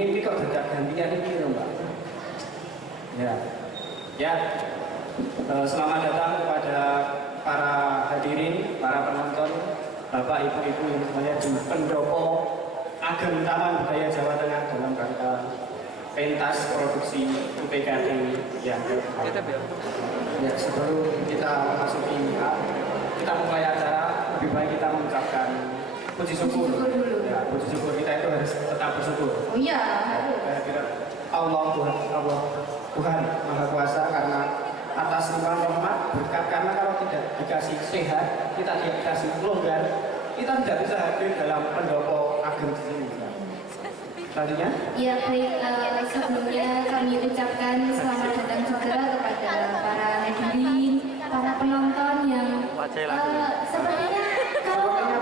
ini kok tidak gantian ini loh Mbak. Ya, ya. Selamat datang kepada para hadirin, para penonton, bapak, ibu-ibu yang semuanya di pendopo Ageng Taman Budaya Jawa Tengah dalam rangka pentas produksi UPKD yang ya, sebelum kita masuki kita mulai acara, lebih baik kita mengucapkan puji syukur. Ya, puji syukur kita itu harus tetap bersyukur. Oh iya. Allah Tuhan Maha Kuasa, karena atas limpahan rahmat berkat, karena kalau tidak dikasih sehat, kita tidak dikasih longgar, kita tidak bisa hadir dalam pendopo Ageng di sini. Selanjutnya? Ya baik, sebelumnya kami ucapkan selamat datang juga kepada para hadirin, para penonton yang sepertinya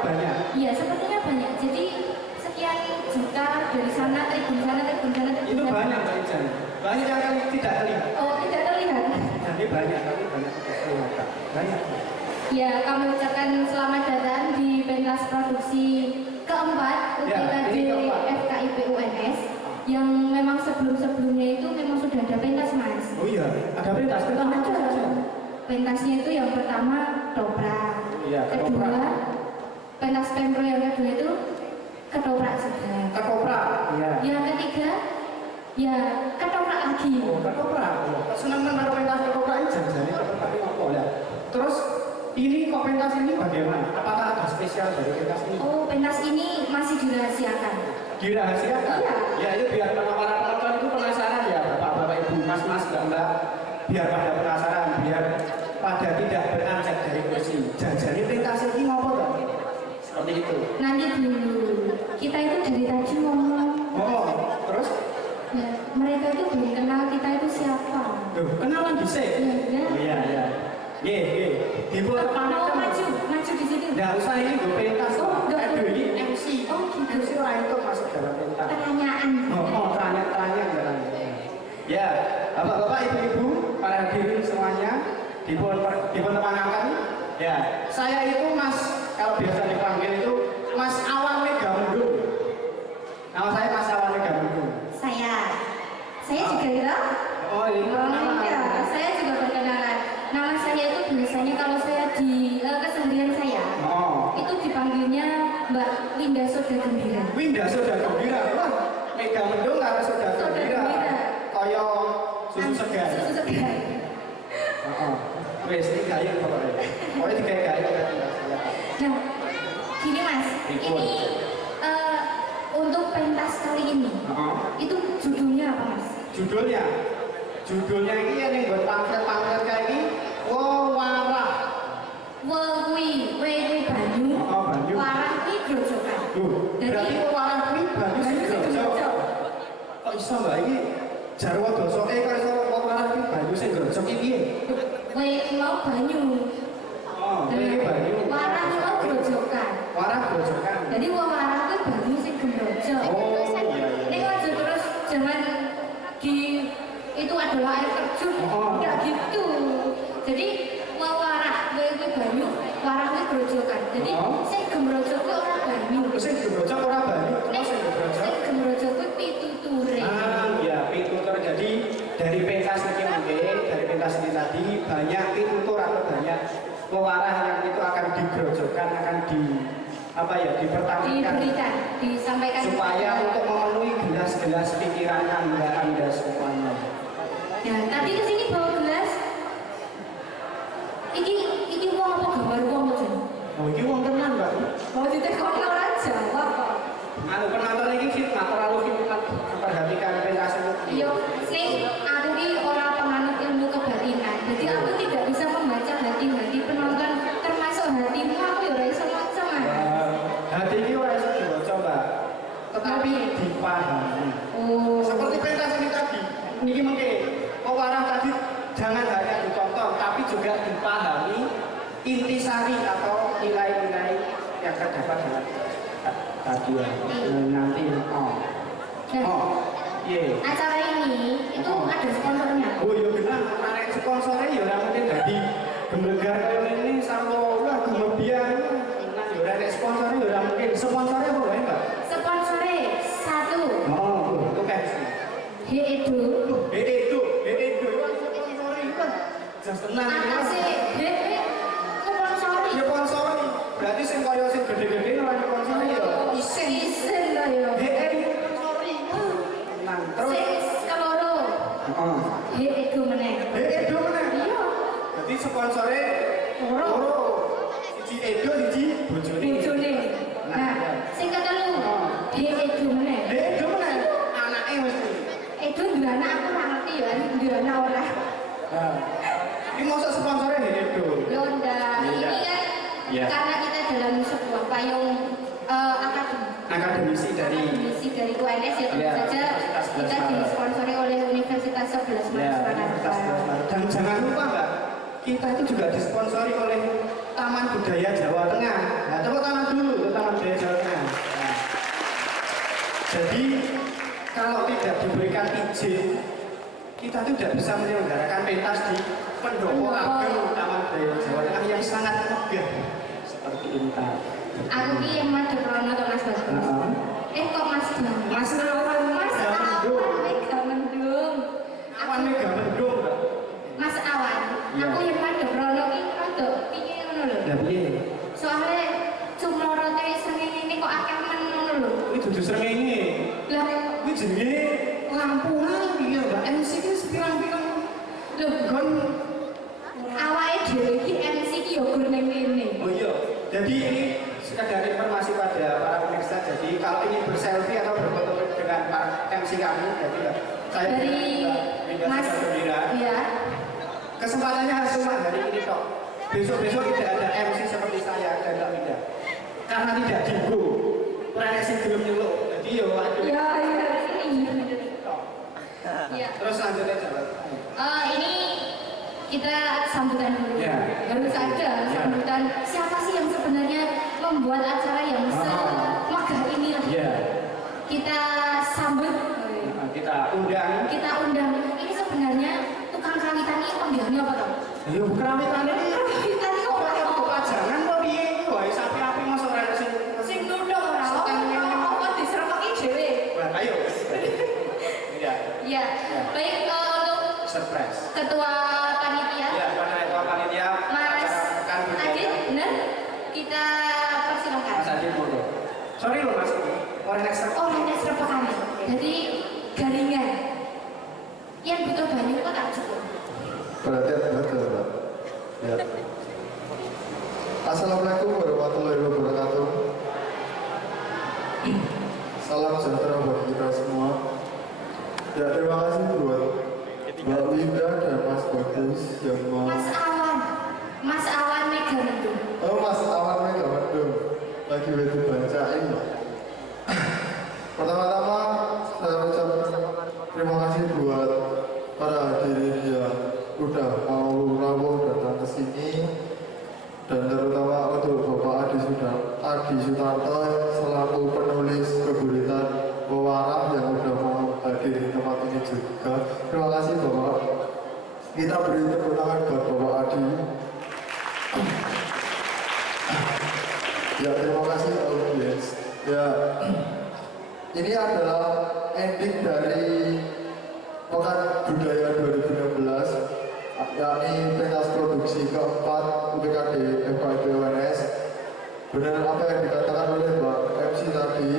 banyak. Iya, sepertinya banyak. Jadi sekian juta dari sana, tribun sana, tribun sana, tribun itu sana. banyak Mbak Ijan. Banyak yang tidak terlihat. Oh, tidak terlihat. Jadi banyak, tapi banyak tidak terlihat. Banyak. Ya, kami ucapkan selamat datang di pentas produksi keempat UPKD FKIP UNS yang memang sebelumnya itu memang sudah ada pentas, Mas. Oh iya, ada pentas. Pentasnya itu yang pertama dobrak. Iya, kedua pentas pempro yang kedua itu ketoprak juga. Ketoprak. Iya. Yang ketiga ya ketoprak lagi. Oh, ketoprak. Senang karo pentas ketoprak ini jangan-jangan ketoprak ini apa ya? Terus ini kok pentas ini bagaimana? Apakah ada spesial dari pentas ini? Oh, pentas ini masih dirahasiakan. Dirahasiakan? Iya. Ya itu biar para penonton itu penasaran ya, bapak-bapak, ibu, mas-mas, mbak-mbak, biar pada penasaran, biar pada tidak beranjak dari kursi. Jadi pentas ini ngopo toh? Seperti itu. Nanti dulu, kita itu dari tadi ngomong. Oh, terus? Ya, mereka itu belum kenal kita itu siapa. Tuh, kenalan bisa? Iya. Oh, iya, iya. Ye. Dibuat Mau maju di situ. Nggak usah ini gue pentas. Oh, Aduh, ini MC. Oh, gitu. MC orang itu masuk dalam pentas. Pertanyaan. Tanya. Ya, bapak-bapak, ibu-ibu, para hadirin semuanya, dipun temankan. Ya, saya itu Mas, kalau biasa dipanggil itu Mas Awan Megamendung. Nama saya Mas Awan Megamendung. Saya juga ya. Oh, ini Iya, saya juga berkenalan. Nama saya itu biasanya kalau saya di keseharian saya itu dipanggilnya Mbak Winda Soda Gembira. Winda Soda Gembira. Wah, Megamendung karo Soda Gembira. Kaya susu segar. Wes iki gaya pokoknya. Pokoknya digaya-gaya kan. Nah, gini Mas, ini untuk pentas kali ini, itu judulnya apa Mas? Judulnya ini yang buat pamflet kayak ini, warah. Kuwi banyu. Banyu. Warah kuwi grojokan. Berarti warah kuwi banyu sing grojok. Kok iso Mbak iki jarwo dosoke kok iso warah kuwi banyu sing grojok iki piye? Kuwi mau banyu. Kuwi banyu. Warah mau grojokan. Warah grojokan. Jadi warah kuwi banyu sing grojok. Iya. Nek aja terus zaman itu adalah air terjun, enggak gitu. Jadi warah kuwi banyu, warah kuwi grojokan. Jadi sing gemrojok kuwi ora banyu. Sing gemrojok ora banyu, terus sing gemrojok. Sing gemrojok kuwi pituture. Iya, pitutur. Jadi dari pentas ini mungkin, dari pentas ini tadi banyak pitutur atau banyak pewarah yang itu akan digrojokkan, akan diberikan, disampaikan supaya untuk memenuhi gelas-gelas pikiran anda semuanya. Ya, tadi kesini bawa gelas. Iki uang apa gambar uang aja? Oh, ini uang tenan, Mbak. Mau ditekoni orang Jawa kok. Penonton ini fitnah, terlalu fitnah memperhatikan pentas ini. Iya, sing aku ini orang penganut ilmu kebatinan. Jadi aku tidak bisa membaca hati penonton, termasuk hatimu. Aku ya ora iso maca, Mas. Hati ini ora iso diwaca, Mbak. Tetapi dipahami. Oh, Seperti pentas ini tadi. Ini mungkin pewarah tadi jangan hanya ditonton, tapi juga dipahami intisari atau nilai-nilai yang terdapat dalam tadi nanti. Acara ini itu ada sponsornya. Oh iya benar, karena sponsornya ya orang mungkin jadi gemblegar kayak ini sama wah gemebiar. Nah ya orang sponsornya ya orang mungkin. Sponsornya apa ya Mbak? Sponsornya satu. Itu kayak Tenan atasnya sponsori. Ya sponsori. Berarti sing kaya sing gede-gede ora sponsori ya. Isin lah ya. Sponsori. Tenan. Terus sing keloro. Heeh. Edo meneh. Edo meneh. Iya. Jadi sponsore loro. Siji Edo, siji bojone. Nah, sing ketelu. Edo meneh. Edo meneh. Anake mesti. Edo duwe anak aku ora ngerti ya, duwe anak ora. Ini masa sponsornya Edo? Ya ndak. Ini kan karena kita dalam sebuah payung akademisi dari UNS ya tentu saja kita disponsori oleh Universitas 11 Maret. Dan jangan lupa Mbak, kita itu juga disponsori oleh Taman Budaya Jawa Tengah. Nah, tepuk tangan dulu ke Taman Budaya Jawa Tengah. Nah, jadi kalau tidak diberikan izin, kita tidak bisa menyelenggarakan pentas di Pendopo Ageng Taman Budaya Jawa Tengah yang sangat megah seperti ini tadi. Aku ki yang madhep rono to Mas Bagus. Kok Mas Bang? Mas Awan Mega Mendung. Awan Mega Mendung, Mbak. Mas Awan, aku yang madhep rono ki rada piye ngono lho. Lah piye? Soale cumara te srengenge ini kok akeh men ngono lho. Kuwi dudu srengenge. Lah kuwi jenenge lampungan piye, Mbak? MC ki sepirang-pirang. Lho, Gon awake dhewe iki MC ki yo gur ning kene. Oh iya. Jadi ini sekadar informasi pada para pemirsa. Jadi kalau ingin berselfie atau berfoto dengan Pak MC kami, jadi saya dari Mas ya. Kesempatannya harus cuma hari ini toh. Besok-besok tidak ada MC seperti saya dan Mbak Mida. Karena tidak digo. Kurang sing belum nyeluk. Jadi yo aduh. Ya, ini. Ya. Terus lanjutnya coba. Ini kita sambutan dulu. Baru saja sambutan siapa sih yang sebenarnya membuat acara yang semegah ini. Kita sambut, kita undang. Ini sebenarnya tukang kerawitan ini panggilannya apa toh? Ayo kerawitan ini. Kerawitan itu orang pajangan kok piye iki wae sapi api mosok ora sing nunduk ora kok diserempeki dhewe. Wah, ayo. Ya. Baik untuk surprise. Ketua panitia. Ya, ketua panitia. Mas Adit, benar? Kita persilakan. Mas Adit dulu. Sorry loh Mas. Orang next kami. Jadi garingan. Yang butuh banyak kok tak cukup. Perhatian betul, Pak. Ya. Assalamualaikum warahmatullahi wabarakatuh. Salam sejahtera buat kita semua. Ya, terima kasih buat Mbak Winda dan Mas Bagus yang mau. Mas Awan Mega Mendung. Oh, Mas Awan Mega Mendung. Lagi betul bacain. Pertama-tama saya ucapkan terima kasih buat para hadirin yang udah mau rawuh datang ke sini, dan terutama untuk Bapak Adi Sutanto selaku penulis keburitan pewarah yang udah mau hadir di tempat ini juga. Terima kasih Bapak. Kita beri tepuk tangan buat Bapak Adi. Ya, terima kasih audiens. Ya, ini adalah ending dari Pekan Budaya 2016, yakni pentas produksi keempat UPKD FKIP UNS. Benar apa yang dikatakan oleh Mbak MC tadi,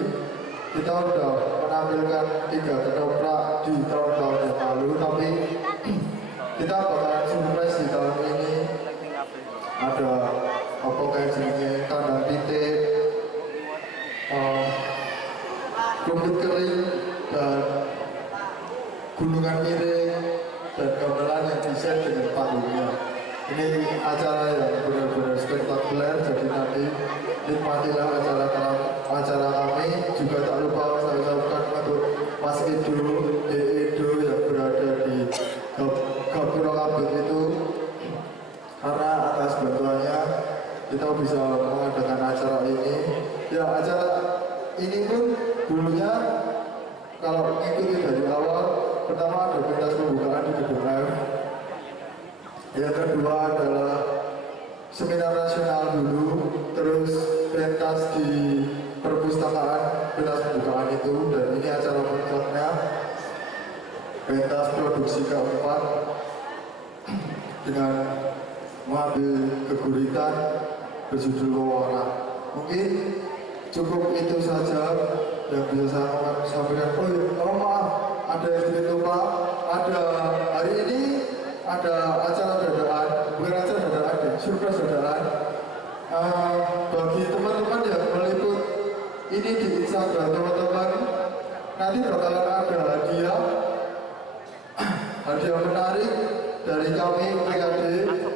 kita sudah menampilkan 3 ketoprak di tahun-tahun yang lalu, tapi kita bakalan surprise di tahun ini. Ada apa kayak jenisnya kandang titik, rumput kering, dan gunungan miring, dan gamelan yang desain dengan panggungnya. Ini acara yang benar-benar spektakuler, jadi nanti nikmatilah acara kami. Juga tak lupa saya ucapkan untuk Mas Edo yang berada di Gapura Kabut itu, karena atas bantuannya kita bisa mengadakan acara ini. Ya, acara ini pun dulunya kalau mengikuti dari awal, pertama ada pentas pembukaan di Gedung F. Yang kedua adalah seminar nasional dulu, terus pentas di perpustakaan, pentas pembukaan itu, dan ini acara puncaknya pentas produksi keempat. dengan mengambil keguritan berjudul Wawara. Mungkin cukup itu saja yang bisa saya sampaikan. Oh ya, maaf, ada yang sedikit lupa. Ada hari ini ada acara dadakan, bukan acara dadakan, surprise dadakan. Bagi teman-teman yang meliput ini di Instagram teman-teman, nanti bakalan ada hadiah menarik dari kami PKD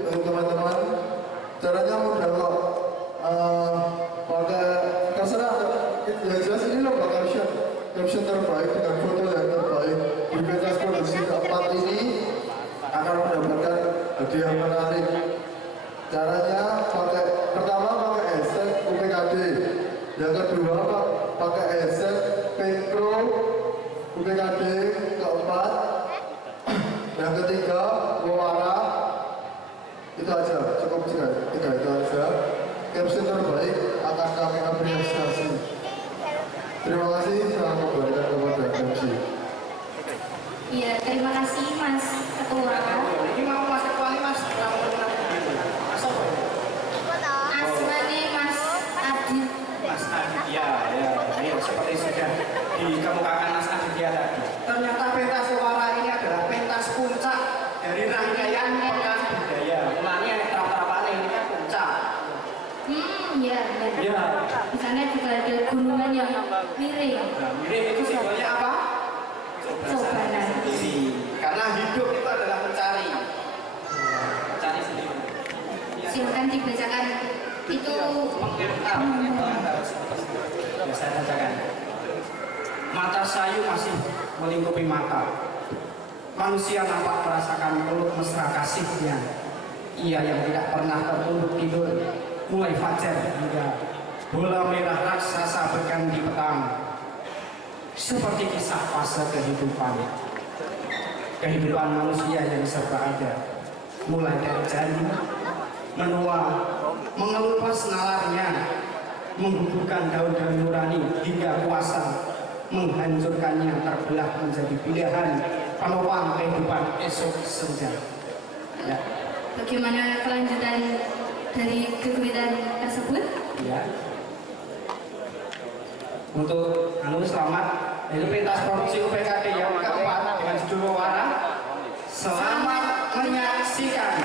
untuk teman-teman. Caranya mudah kok, pakai terserah, yang jelas ini loh caption terbaik dengan foto yang terbaik di pentas produksi keempat ini akan mendapatkan hadiah menarik. Caranya pertama pakai hashtag UPKD, yang kedua pakai hashtag Petro UPKD keempat, yang ketiga Wawara. Itu aja, cukup tiga itu aja. Caption terbaik akan kami apresiasi. Terima kasih, selamat kembalikan kepada MC. Iya, terima kasih Mas Ketua. Ini mau Mas Ketua nih Mas. Asmane Mas Adit. Mas Adit, ya, seperti sudah dikemukakan Mas Adit ya tadi. Ternyata pentas Wawara ini adalah pentas puncak dari rangkaian pekan budaya. Mulanya terap-terapan ini kan puncak. Iya. Iya. Di sana juga ada gunungan yang miring. Nah, miring itu simbolnya apa? Cobanan. Karena hidup itu adalah mencari sendiri. Silakan dibacakan itu. Ya, saya bacakan. Mata sayu masih melingkupi mata. Manusia nampak merasakan peluk mesra kasihnya. Ia yang tidak pernah tertunduk tidur, mulai fajar hingga bola merah raksasa berganti petang. Seperti kisah fase kehidupan manusia yang serba ada, mulai dari janin, menua, mengelupas nalarnya, menghubungkan daun-daun nurani hingga kuasa menghancurkannya terbelah menjadi pilihan penopang kehidupan esok senja. Ya. Bagaimana kelanjutan dari kegiatan tersebut? Ya. Untuk selamat dari pentas produksi UPKD yang keempat dengan judul Wawara. Selamat menyaksikan.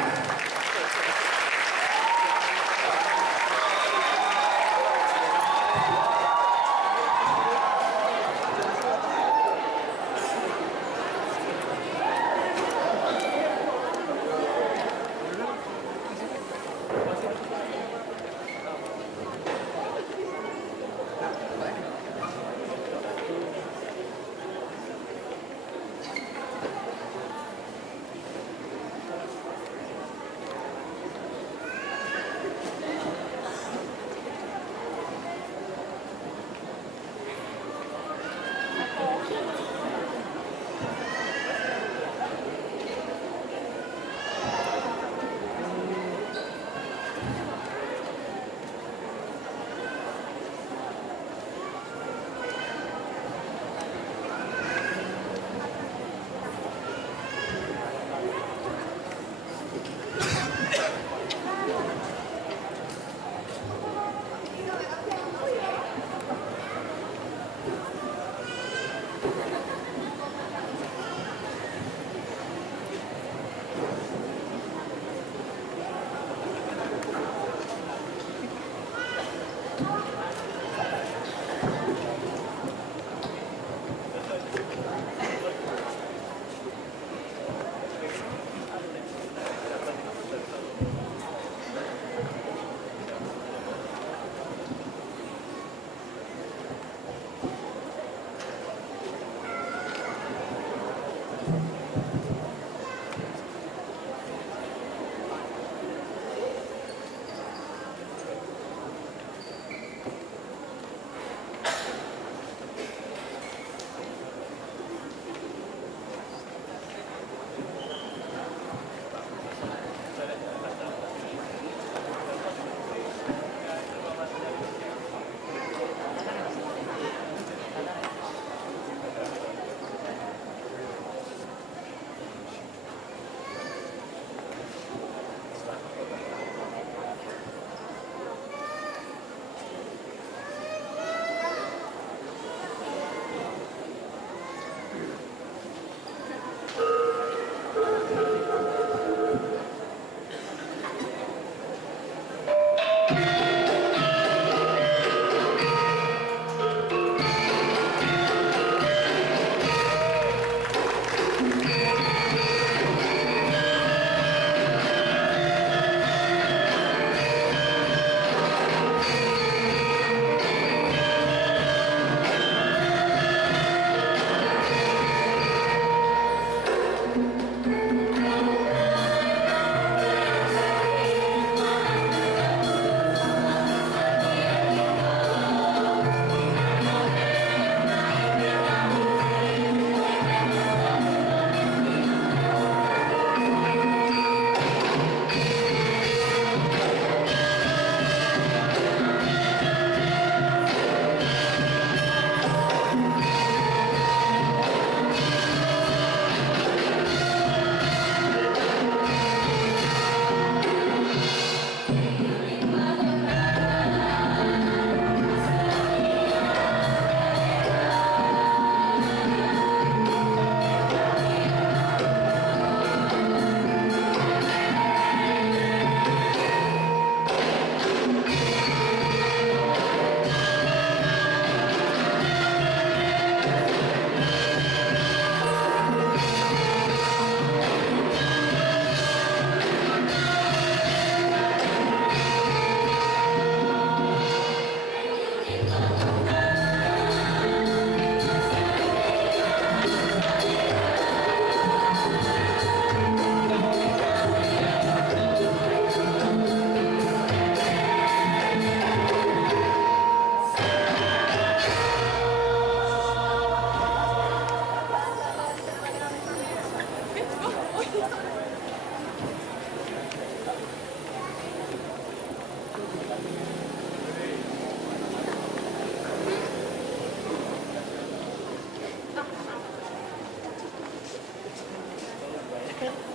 Terima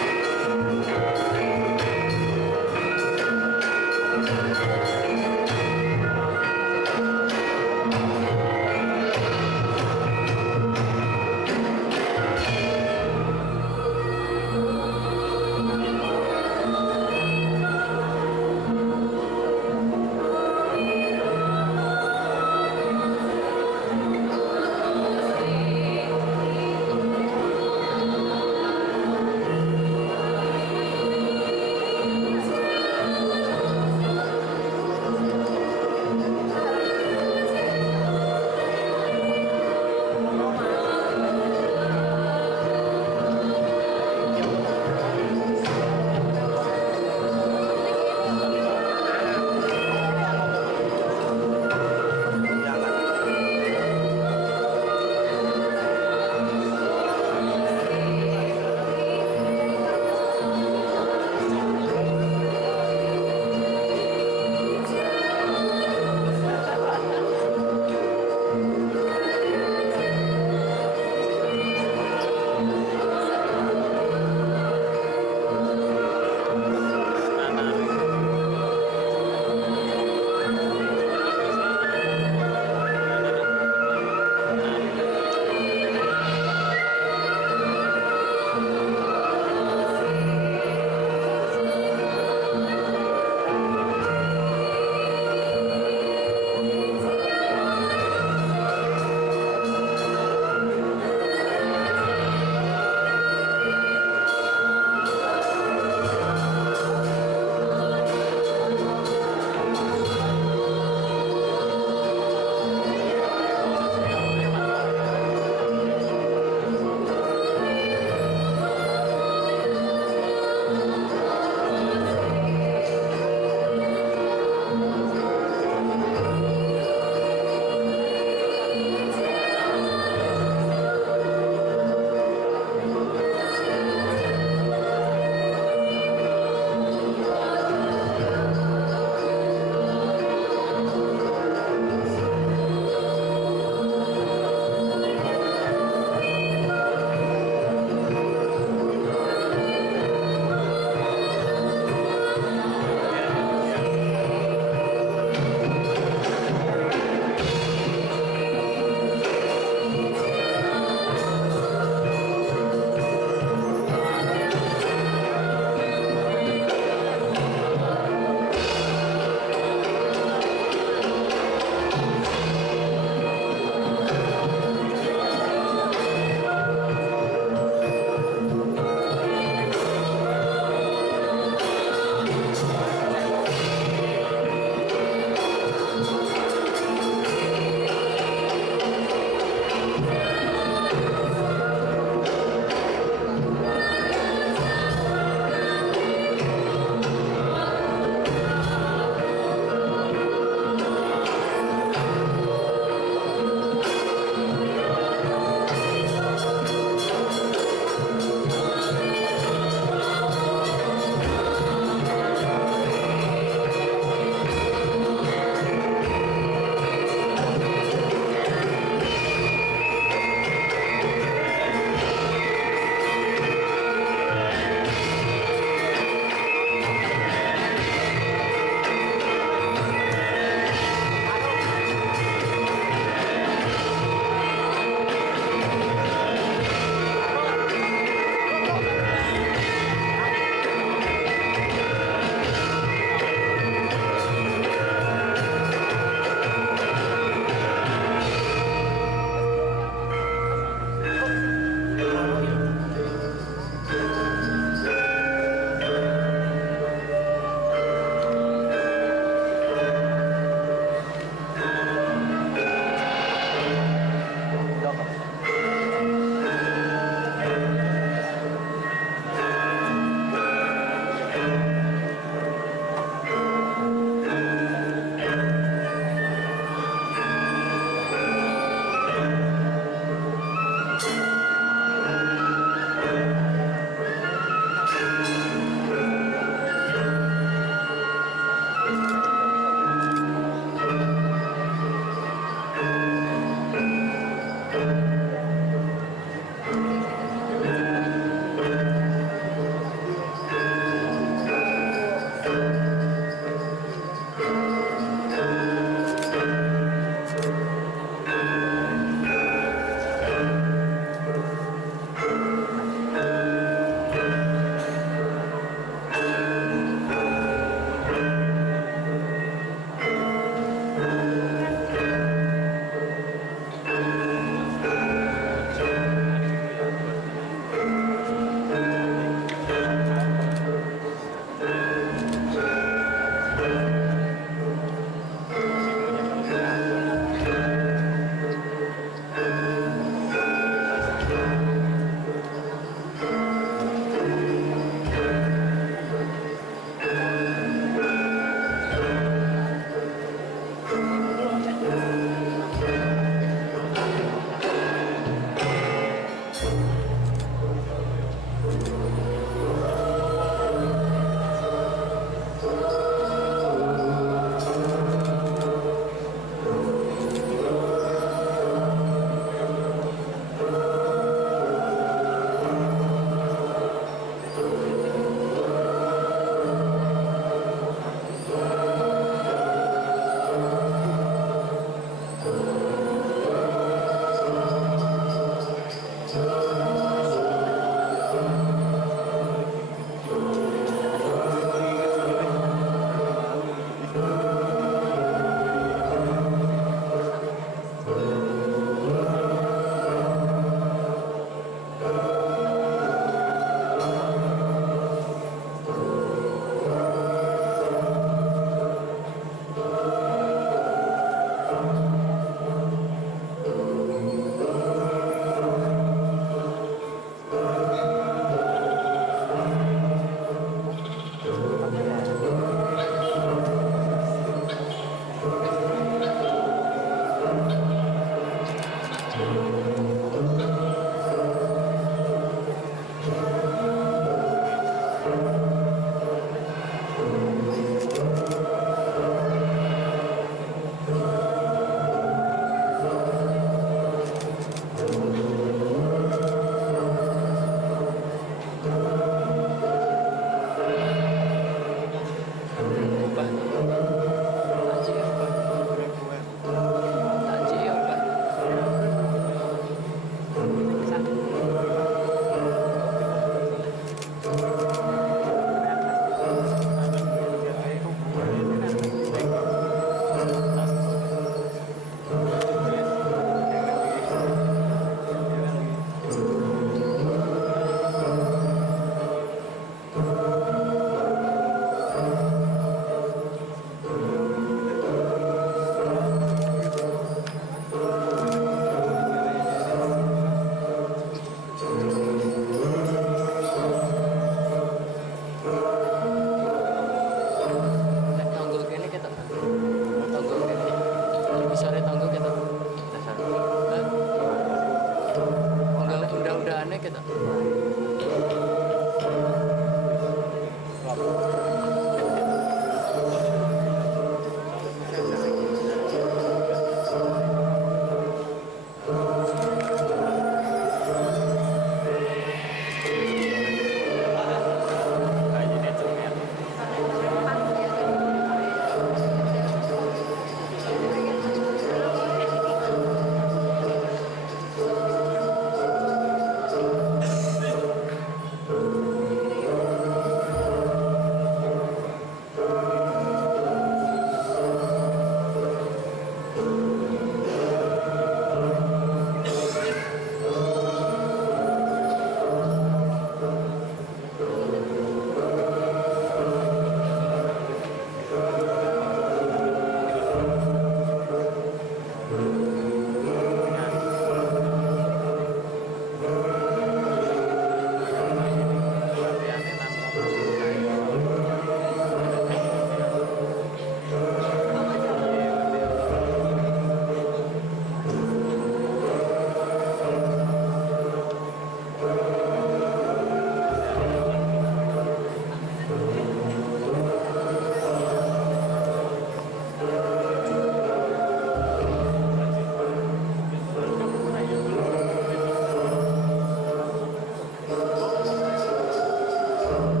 Jakarta.